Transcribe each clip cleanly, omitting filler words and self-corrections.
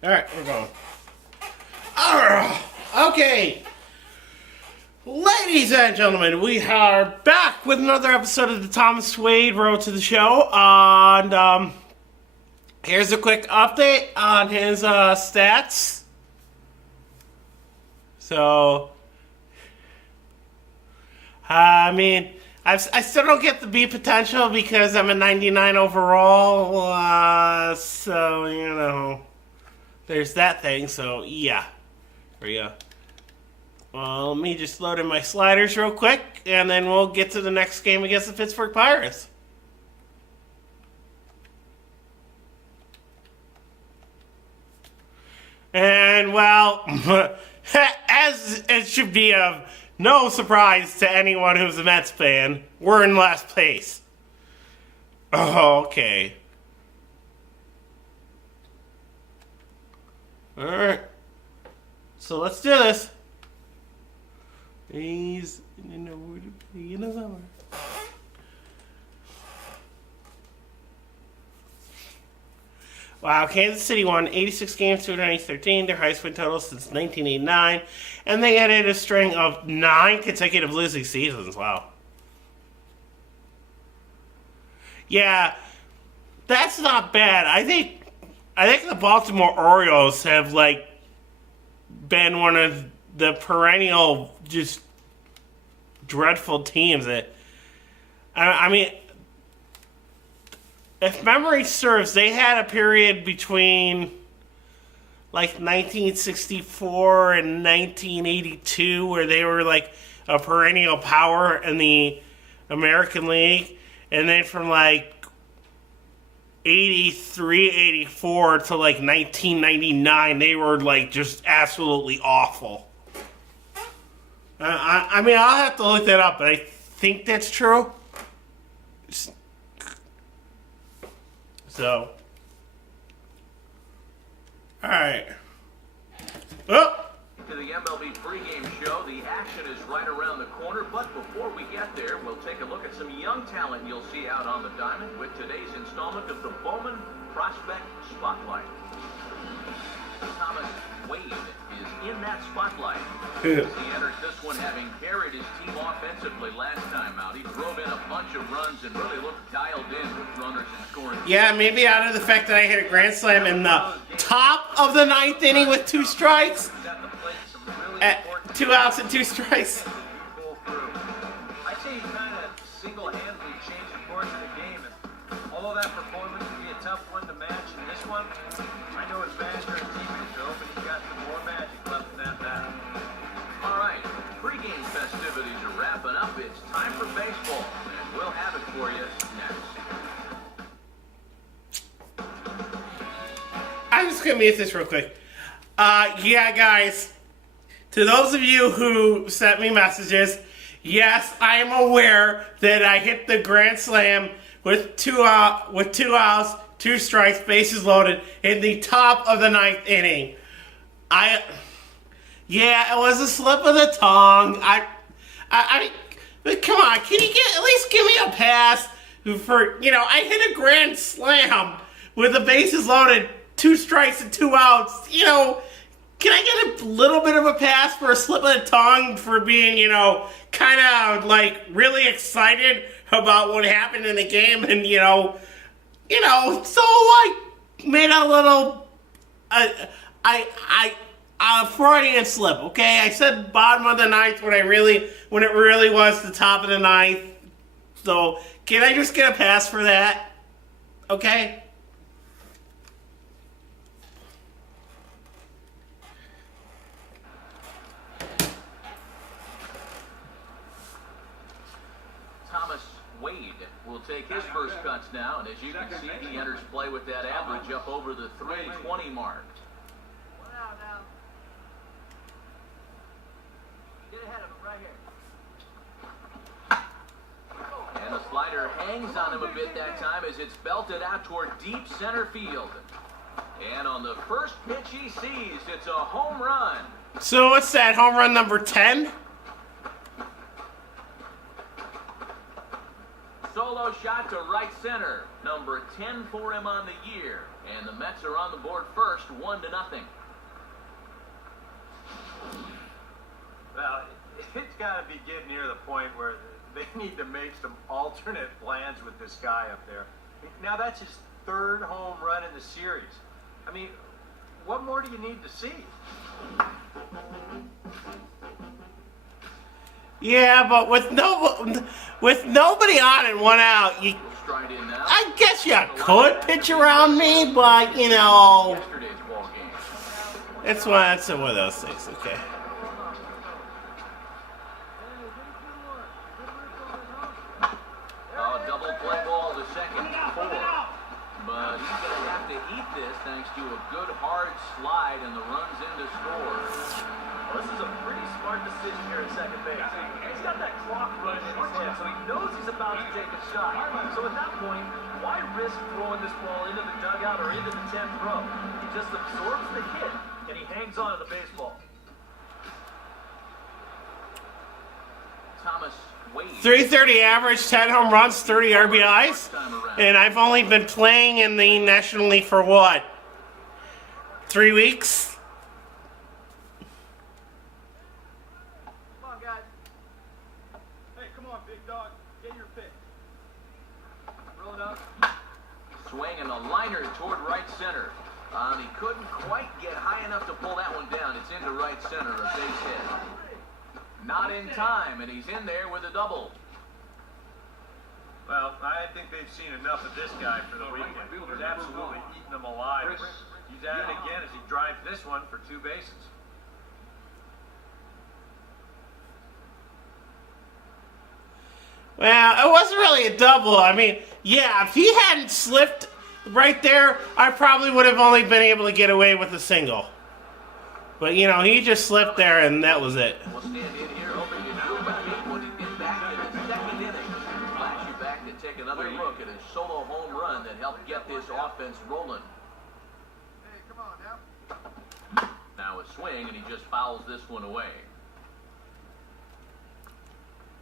Alright, we're going. Okay. Ladies and gentlemen, we are back with another episode of the Thomas Wade Road to the Show. And here's a quick update on his stats. So, I mean, I still don't get the B potential because I'm a 99 overall. So, you know, there's that thing. So, yeah. There we go. Well, let me just load in my sliders real quick, and then we'll get to the next game against the Pittsburgh Pirates. And, well, as it should be of no surprise to anyone who's a Mets fan, we're in last place. Oh, okay. Alright. So let's do this. He's in the summer. Wow, Kansas City won 86 games, 213, their highest win total since 1989, and they added a string of 9 consecutive losing seasons. Wow. Yeah, that's not bad. I think the Baltimore Orioles have been one of the perennial just dreadful teams that I mean, if memory serves, they had a period between 1964 and 1982 where they were a perennial power in the American League, and then from 83, 84 to 1999 they were just absolutely awful. I mean, I'll have to look that up, but I think that's true. So, alright. Oh! To the MLB pregame show, the action is right around the corner, but before we get there, we'll take a look at some young talent you'll see out on the diamond with today's installment of the Bowman Prospect Spotlight. Thomas Wade is in that spotlight. He enters this one having carried his team offensively last time out. He drove in a bunch of runs and really looked dialed in with runners in scoring. Yeah, maybe out of the fact that I hit a grand slam in the top of the 9th inning with 2 strikes. At 2 outs and 2 strikes. I'd say he kind of single-handedly changed the course of the game, and although that performance would be a tough one to match in this one, I know his manager and teammates are hoping he's got some more magic left in that bat. All right, pregame festivities are wrapping up. It's time for baseball, and we'll have it for you next. I'm just going to mute this real quick. Yeah, guys. To those of you who sent me messages, yes, I am aware that I hit the grand slam with 2 outs, 2 strikes, bases loaded in the top of the 9th inning. Yeah, it was a slip of the tongue. I mean, but come on, can you at least give me a pass for, I hit a grand slam with the bases loaded, 2 strikes and 2 outs, Can I get a little bit of a pass for a slip of the tongue for being, kind of really excited about what happened in the game and, so made a little, Freudian slip, okay? I said bottom of the 9th when it really was the top of the 9th. So, can I just get a pass for that? Okay? Thomas Wade will take his first cuts now, and as you can see, he enters play with that average up over the 320 mark. Now. Get ahead of him right here. And the slider hangs on him a bit that time as it's belted out toward deep center field. And on the first pitch he sees, it's a home run. So what's that, home run number 10? So solo shot to right center. Number 10 for him on the year. And the Mets are on the board first, 1-0. Well, it's got to be getting near the point where they need to make some alternate plans with this guy up there. Now, that's his third home run in the series. I mean, what more do you need to see? Yeah, but with nobody on and one out, Stride in now. I guess you could pitch around me, but you know, Yesterday's ball game. that's one of those things. Okay. Oh, double play ball to second, 4. But he's going to have to eat this thanks to a good hard slide and the runs in to score. Well, this is a pretty smart decision here at second base. He's got that clock running in his head, so he knows he's about to take a shot. So at that point, why risk throwing this ball into the dugout or into the 10th row? He just absorbs the hit, and he hangs on to the baseball. Thomas Wade. 330 average, 10 home runs, 30 RBIs, and I've only been playing in the National League for what? 3 weeks? Come on, guys. Hey, come on, big dog. Get your pick. Roll it up. Swing and a liner toward right center. He couldn't quite get high enough to pull that one down. It's into right center, a base hit. Not in time, and he's in there with a double. Well, I think they've seen enough of this guy for the weekend. He's absolutely eating them alive. He's at it again as he drives this one for 2 bases. Well, it wasn't really a double. I mean, yeah, if he hadn't slipped right there, I probably would have only been able to get away with a single. But, you know, he just slipped there, and that was it. We'll stand in here hoping you do about it when you get back in the second inning. Flash you back to take another look at his solo home run that helped get this offense rolling. Hey, come on now. Now a swing, and he just fouls this one away.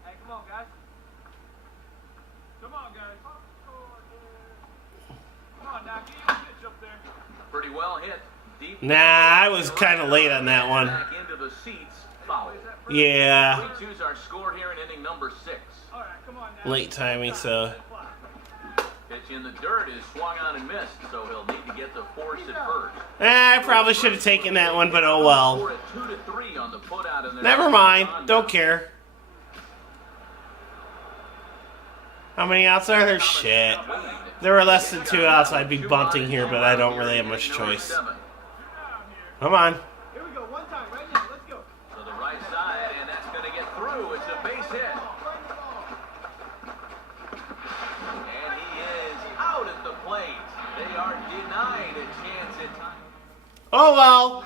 Hey, come on, guys. Come on, guys. Come on now, get your pitch up there. Pretty well hit. Deep. Nah, I was kind of late on that one. Back into the seats. Foul. Yeah, 3-2's our score here in inning number 6. All right, come on now. late timing, so. Pitch in the dirt is swung on and missed, so he'll need to get the force at first. I probably should have taken that one, but oh well. Score at 2-3 on the putout in there. Never mind, don't care. How many outs are there? Shit. There were less than 2 outs, I'd be bunting here, but I don't really have much choice. Come on. Here we go, one time, right now, let's go. To the right side, and that's going to get through. It's a base hit. And he is out at the plate. They are denied a chance at time. Oh well.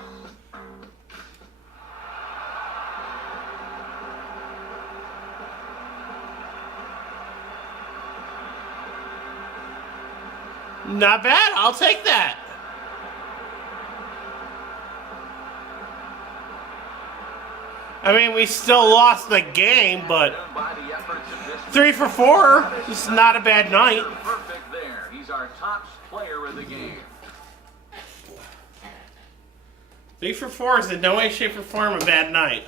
Not bad, I'll take that. I mean, we still lost the game, but By the efforts of this 3 for 4 is not a bad night. perfect there. He's our top player of the game. 3 for 4 is in no way, shape, or form a bad night.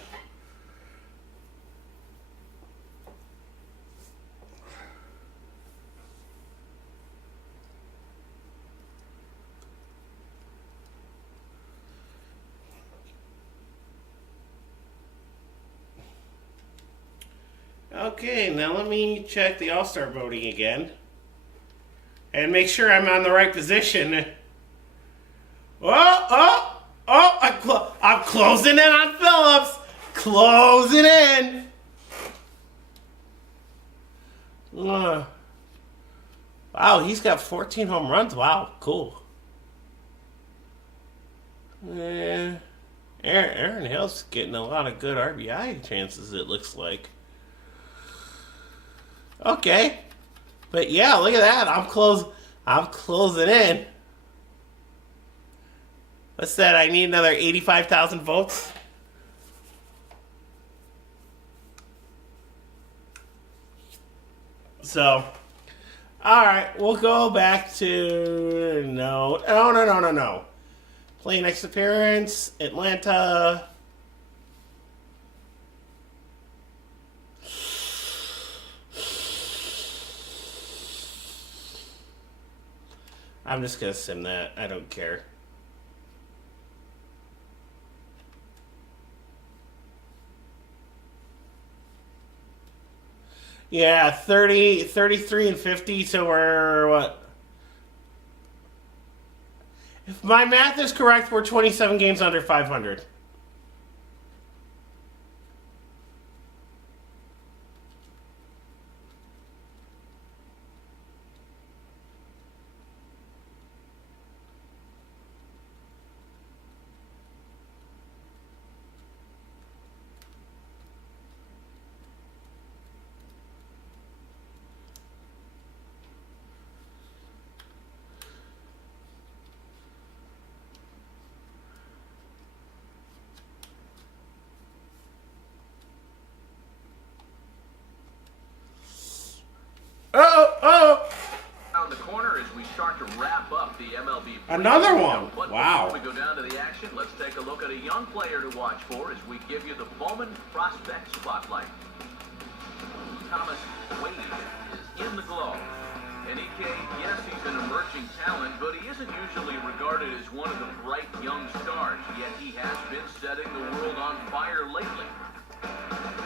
Okay, now let me check the All-Star voting again. And make sure I'm on the right position. I'm closing in on Phillips. Closing in. Wow, he's got 14 home runs. Wow, cool. Aaron Hill's getting a lot of good RBI chances, it looks like. Okay. But yeah, look at that. I'm closing in. What's that? I need another 85,000 votes. So, All right, we'll go back to no. Play next appearance, Atlanta. I'm just gonna sim that. I don't care. Yeah, 30, 33 and 50, so we're what? If my math is correct, we're 27 games under 500. Oh! Around the corner as we start to wrap up the MLB. Another one. But Wow. Before we go down to the action, let's take a look at a young player to watch for as we give you the Bowman Prospect Spotlight. Thomas Wade is in the glow. And EK, yes, he's an emerging talent, but he isn't usually regarded as one of the bright young stars, yet he has been setting the world on fire lately.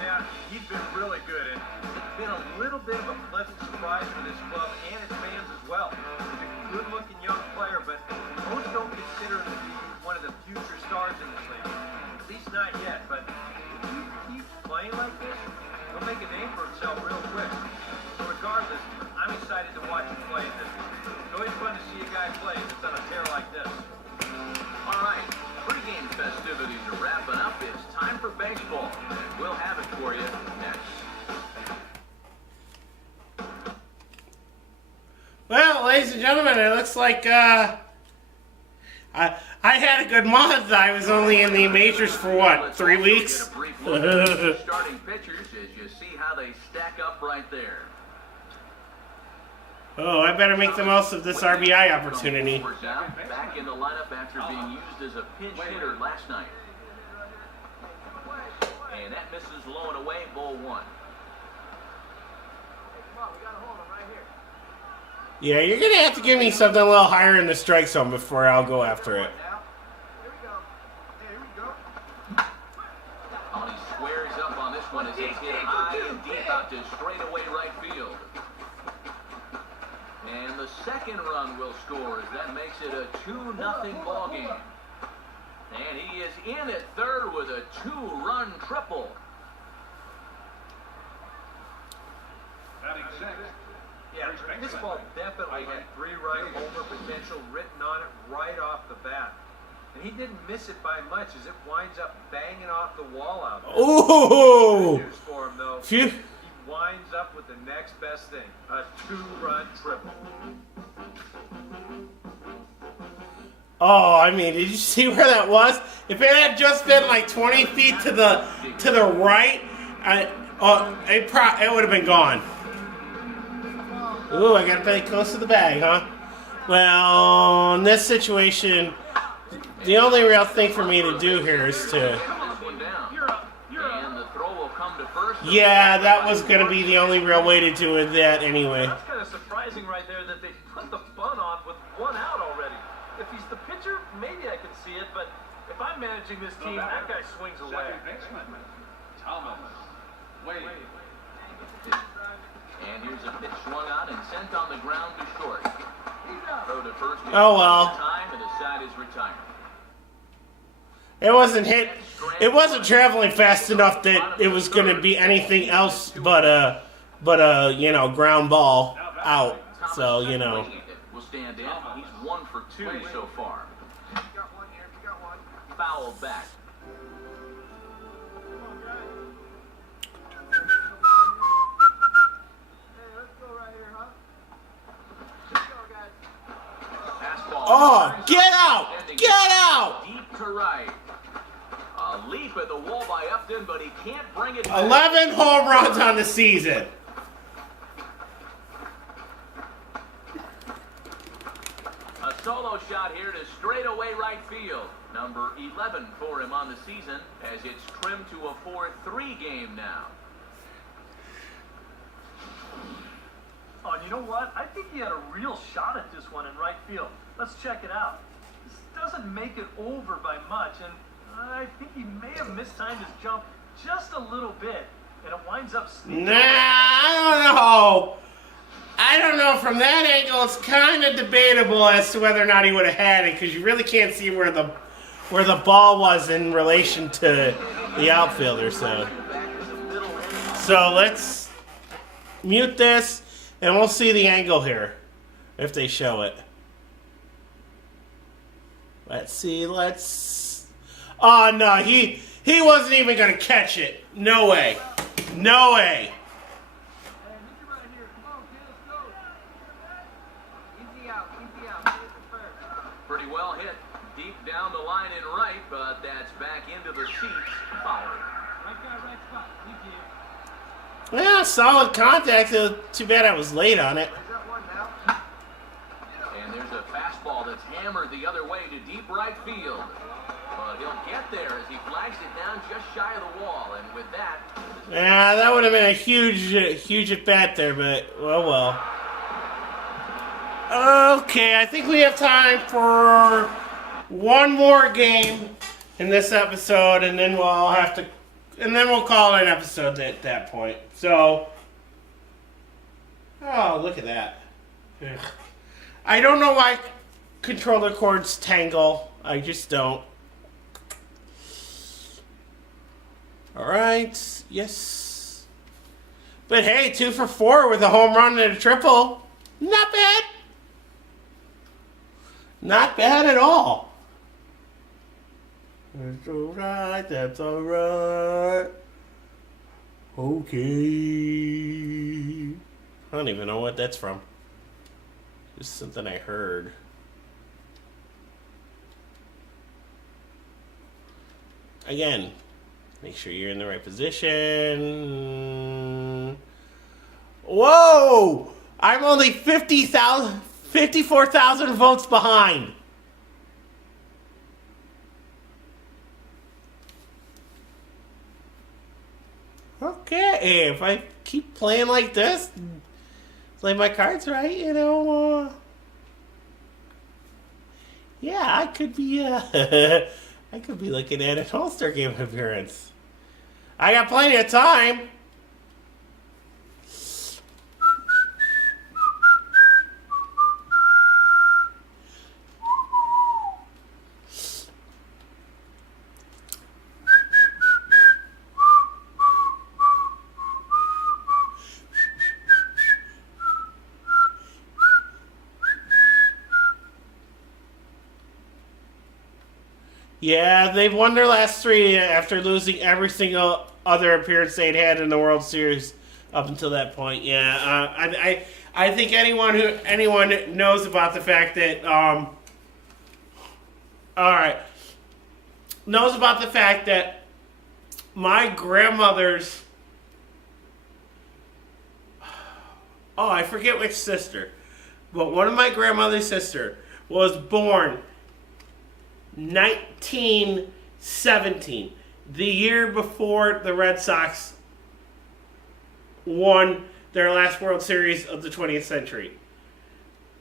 Yeah, he's been really good, and it's been a little bit of a pleasant surprise for this club and its fans as well. He's a good-looking young player, but most don't consider him to be one of the future stars in this league. At least not yet, but if he keeps playing like this, he'll make a name for himself real quick. So regardless, I'm excited to watch him play this. It's always fun to see a guy play that's on a tear like this. All right, pregame festivities are wrapping up. It's time for baseball, and we'll have it for you next. Well, ladies and gentlemen, it looks like I had a good month. I was only in the majors for what, 3 weeks? Get a brief look at the starting pitchers as you see how they stack up right there. Oh, I better make the most of this RBI opportunity. Back in the lineup after being used as a pinch hitter last night. And that misses low and away, ball one. Yeah, you're going to have to give me something a little higher in the strike zone before I'll go after it. Oh, he squares up on this one as it's hit high and deep out to straightaway right field. And the second run will score as that makes it a 2-0 ball game. And he is in at third with a 2-run triple. Yeah, this ball definitely had 3-run homer potential written on it right off the bat. And he didn't miss it by much as it winds up banging off the wall out there. Ooh! Good news for him, though. Phew. He winds up with the next best thing, a 2-run triple. Oh, I mean, did you see where that was? If it had just been like 20 feet to the right, it would have been gone. Ooh, I got to play close to the bag, huh? Well, in this situation, the only real thing for me to do here is to... Yeah, that was going to be the only real way to do it that anyway. That's kind of surprising right there that they put the bunt on with 1 out already. If he's the pitcher, maybe I can see it, but if I'm managing this team, that guy swings away. And here's a pitch swung on and sent on the ground to short. Throw to first. Oh well. Time and the side is retired. It wasn't hit. It wasn't traveling fast enough that it was going to be anything else but a ground ball out. So Will stand in. He's 1 for 2 so far. Foul back. Oh, get out! Get out! Deep to right. A leap at the wall by Upton, but he can't bring it back. 11 home runs on the season. solo shot here to straightaway right field. Number 11 for him on the season as it's trimmed to a 4-3 game now. Oh, and you know what? I think he had a real shot at this one in right field. Let's check it out. This doesn't make it over by much, and I think he may have mistimed his jump just a little bit, and it winds up sneaking. Nah, I don't know. From that angle, it's kind of debatable as to whether or not he would have had it, because you really can't see where the ball was in relation to the outfielder. So let's mute this, and we'll see the angle here if they show it. Let's see. Oh no, he wasn't even gonna catch it. No way. No way. Pretty well hit deep down the line in right, but that's back into the seats. Foul. Right guy, right spot. Yeah, solid contact. Too bad I was late on it. And there's a fastball that's hammered the other way to deep right field. But he'll get there as he flags it down just shy of the wall. And with that... Yeah, that would have been a huge at bat there, but well. Okay, I think we have time for one more game in this episode, and then we'll call it an episode at that point. So, oh, look at that. Ugh. I don't know why controller cords tangle. I just don't. Alright, yes. But hey, 2 for 4 with a home run and a triple. Not bad. Not bad at all. That's alright, that's alright. Okay. I don't even know what that's from. Just something I heard. Again, make sure you're in the right position. Whoa! I'm only 54,000 votes behind. Okay, if I keep playing like this, play my cards right, yeah, I could be, I could be looking at an All-Star Game appearance. I got plenty of time. Yeah, they've won their last 3 after losing every single other appearance they'd had in the World Series up until that point. Yeah, I think anyone knows about the fact that knows about the fact that my grandmother's I forget which sister, but one of my grandmother's sister was born 1917, the year before the Red Sox won their last World Series of the 20th century.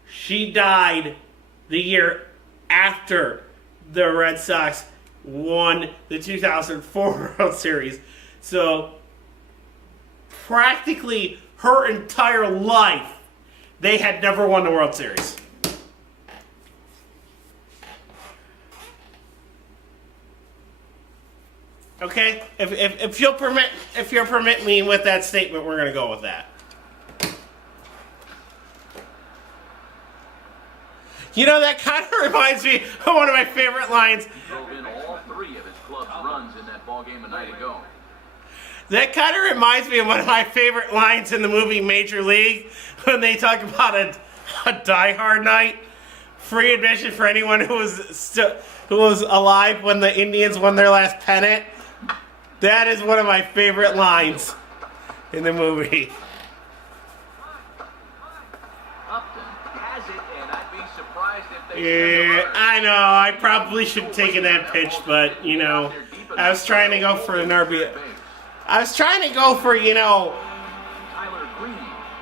She died the year after the Red Sox won the 2004 World Series. So, practically her entire life, they had never won the World Series. Okay, if you'll permit me with that statement, we're gonna go with that. That kind of reminds me of one of my favorite lines. He drove in all 3 of his club's runs in that ball game a night ago. That kind of reminds me of one of my favorite lines in the movie Major League when they talk about a Die Hard night, free admission for anyone who was alive when the Indians won their last pennant. That is one of my favorite lines in the movie. Upton has it, and I'd be surprised if they Yeah, I know. I probably should have taken that pitch, but, you know, I was trying to go for an RBI. I was trying to go for, you know, Tyler Green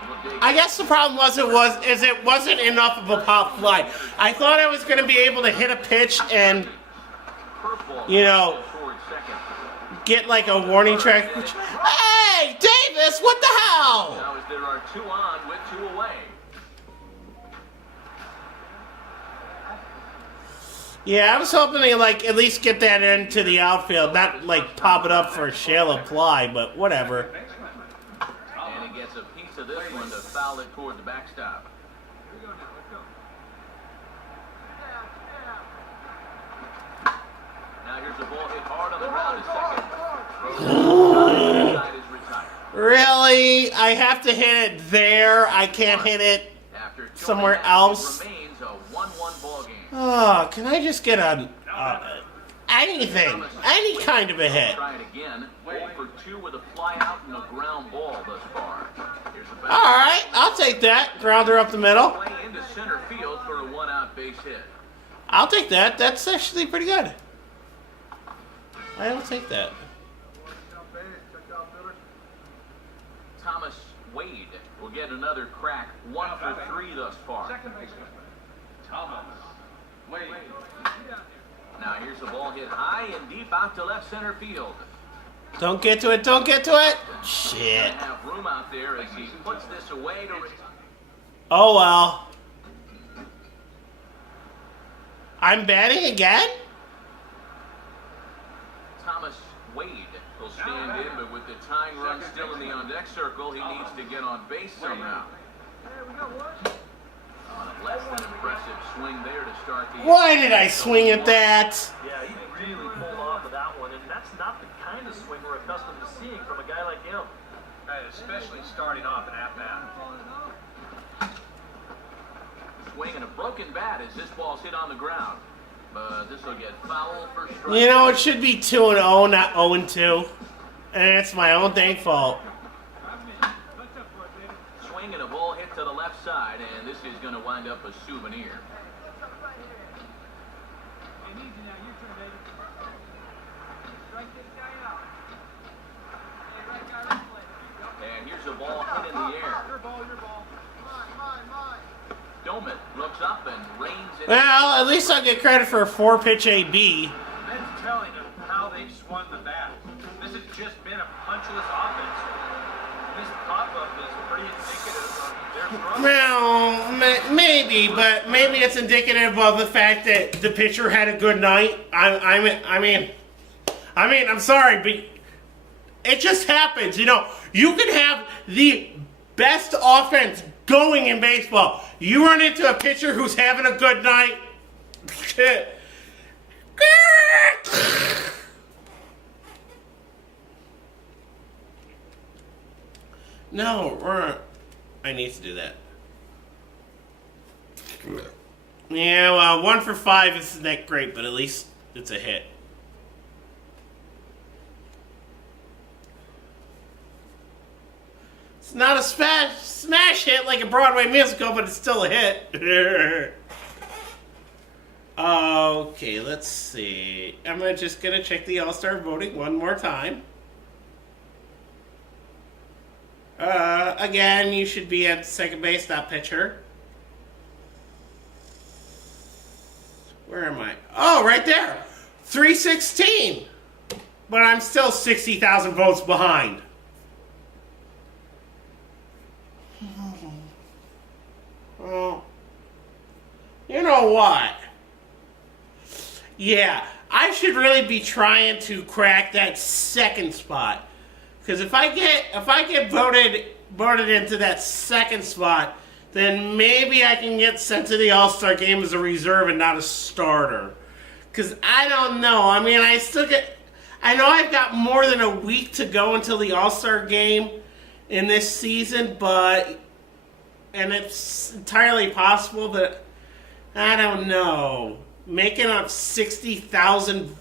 will dig I guess the problem it wasn't enough of a pop fly. I thought I was going to be able to hit a pitch and, curveball you know, toward second. get like a warning track. Hey, Davis, what the hell? Now as there are 2 on with 2 away. Yeah, I was hoping to like at least get that into the outfield, not like pop it up for a shallow fly, but whatever. And he gets a piece of this one to foul it toward the backstop. Now here's the ball hit hard on the ground at second. Side is retired. Really? I have to hit it there? I can't hit it After Tony somewhere Adams, else? it remains a 1-1 ball game. Oh, can I just get a anything, any kind of a hit? Try it again. 0 for 2 with a fly out and a ground ball thus far. Here's the All right, I'll take that. Grounder up the middle. play into center field for a 1-out base hit. I'll take that. That's actually pretty good. I will take that. Thomas Wade will get another crack. 1 for 3 thus far. Thomas. Wait. Now here's the ball hit high and deep out to left center field. Don't get to it. Don't get to it. Shit. Doesn't have room out there as he puts this away to. Oh well. I'm batting again? Thomas Wade will stand in, but with the tying run still in the on-deck circle, he needs to get on base somehow. On a less than impressive swing there to start the. Why did I swing at that? Yeah, he really pulled off of that one, and that's not the kind of swing we're accustomed to seeing from a guy like him. Especially starting off an at-bat. Swing and a broken bat as this ball's hit on the ground. But this will get foul for strike. You know, it should be 2-0, not 0-2. And it's my own dang fault. Swing and a ball hit to the left side, and this is going to wind up a souvenir. And here's a ball hit in the air. Doman looks up and reins it. Well, at least I'll get credit for a 4-pitch AB. That's telling them how they've swung the bat. This has just been a punchless offense. This pop-up is pretty indicative of their struggle. Well, maybe, but maybe it's indicative of the fact that the pitcher had a good night. I mean, I'm sorry, but it just happens. You know, you can have the best offense going in baseball. You run into a pitcher who's having a good night. No, I need to do that. Yeah, well, 1 for 5 isn't that great, but at least it's a hit. It's not a smash hit like a Broadway musical, but it's still a hit. Okay, let's see. I'm just going to check the All-Star voting one more time. Again, you should be at second base, not pitcher. Where am I? Oh, right there. 316. But I'm still 60,000 votes behind. Well, you know what? Yeah, I should really be trying to crack that second spot. Because if I get voted into that second spot, then maybe I can get sent to the All-Star game as a reserve and not a starter. Because I don't know. I mean, I know I've got more than a week to go until the All-Star game in this season, and it's entirely possible that, I don't know, making up 60,000.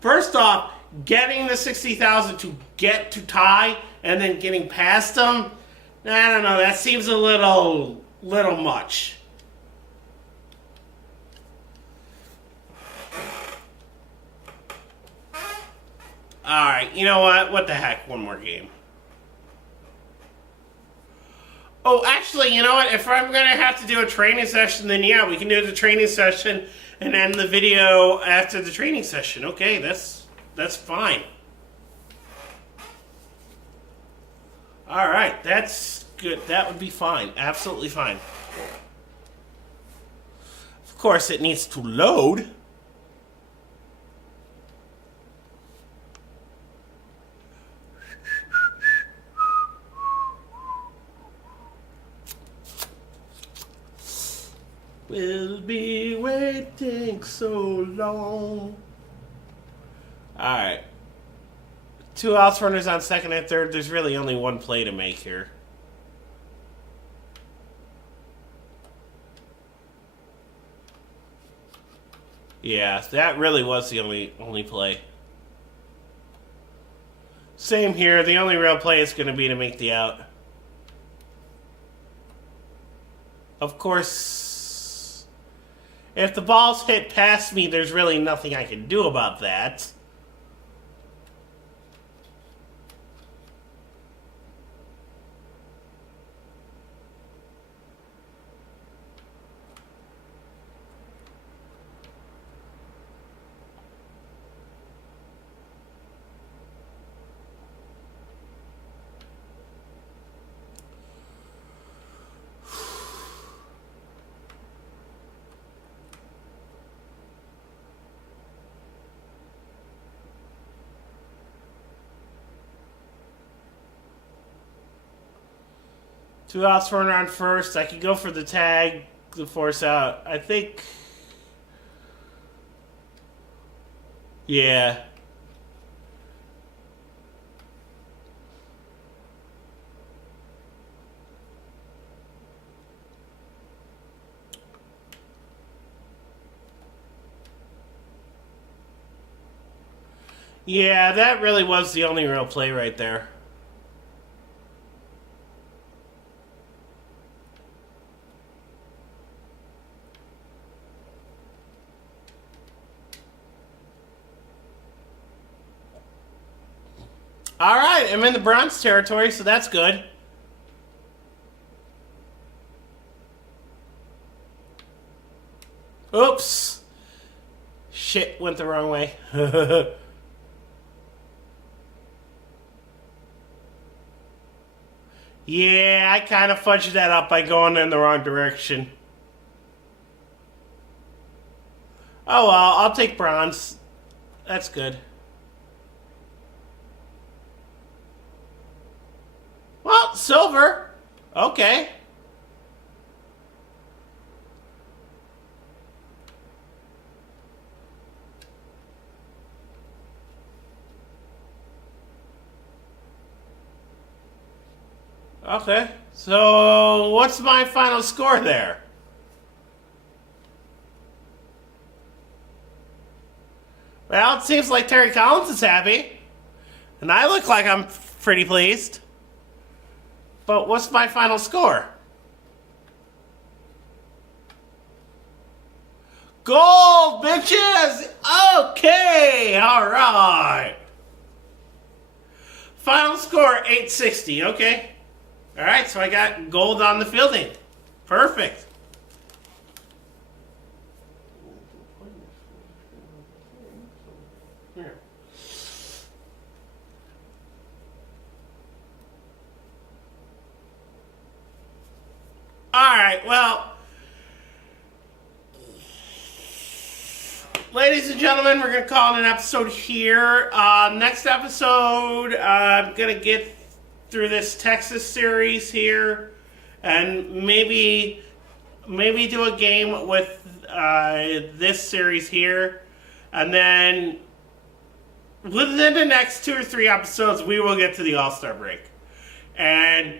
First off, getting the 60,000 to get to tie and then getting past them, I don't know, that seems a little much. Alright, you know what? What the heck? One more game. Oh, actually, you know what? If I'm going to have to do a training session, then yeah, we can do the training session and end the video after the training session. Okay, that's fine. Alright, that's good. That would be fine. Absolutely fine. Of course, it needs to load. We'll be waiting so long. Alright. 2 outs, runners on second and third. There's really only one play to make here. Yeah, that really was the only play. Same here. The only real play is going to be to make the out. Of course, if the ball's hit past me, there's really nothing I can do about that. Two outs, runner on first. I could go for the tag, the force out. I think. Yeah. Yeah, that really was the only real play right there. All right, I'm in the bronze territory, so that's good. Oops. Shit, went the wrong way. Yeah, I kind of fudged that up by going in the wrong direction. Oh well, I'll take bronze. That's good. Well, silver. Okay. Okay. So, what's my final score there? Well, it seems like Terry Collins is happy. And I look like I'm pretty pleased. But what's my final score? Gold, bitches! Okay, alright. Final score, 860, okay. Alright, so I got gold on the fielding. Perfect. Here. Alright, well, ladies and gentlemen, we're going to call it an episode here. Next episode, I'm going to get through this Texas series here and maybe do a game with this series here. And then within the next 2 or 3 episodes, we will get to the All-Star break. And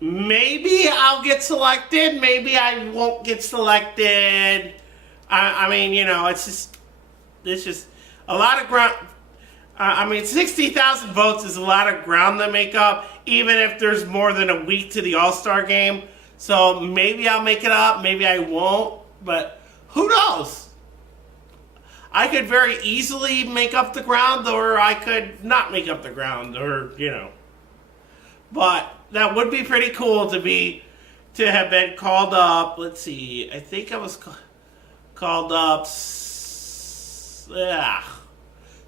maybe I'll get selected. Maybe I won't get selected. I mean, you know, it's just a lot of ground. 60,000 votes is a lot of ground to make up, even if there's more than a week to the All-Star game. So maybe I'll make it up. Maybe I won't. But who knows? I could very easily make up the ground, or I could not make up the ground, or, But that would be pretty cool to have been called up. Let's see. I think I was called up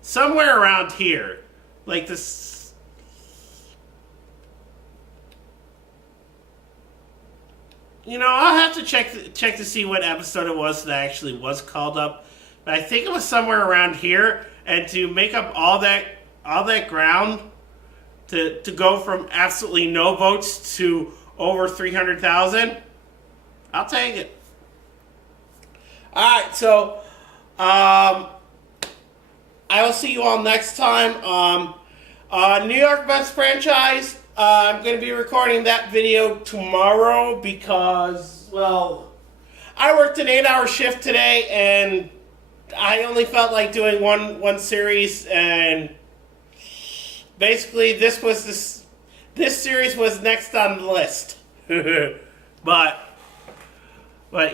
somewhere around here. Like this. I'll have to check to see what episode it was that I actually was called up. But I think it was somewhere around here, and to make up all that ground to go from absolutely no votes to over 300,000, I'll take it. All right, so I will see you all next time. New York Mets franchise. I'm going to be recording that video tomorrow because, well, I worked an 8-hour shift today, and I only felt like doing one series, and basically this series was next on the list. but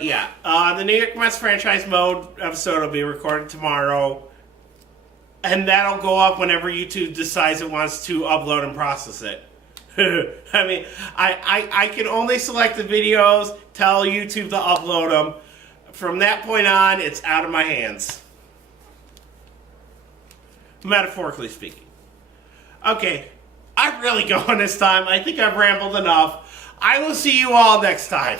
yeah, the New York Mets franchise mode episode will be recorded tomorrow, and that'll go up whenever YouTube decides it wants to upload and process it. I mean, I can only select the videos, tell YouTube to upload them. From that point on, it's out of my hands. Metaphorically speaking. Okay, I'm really going this time. I think I've rambled enough. I will see you all next time.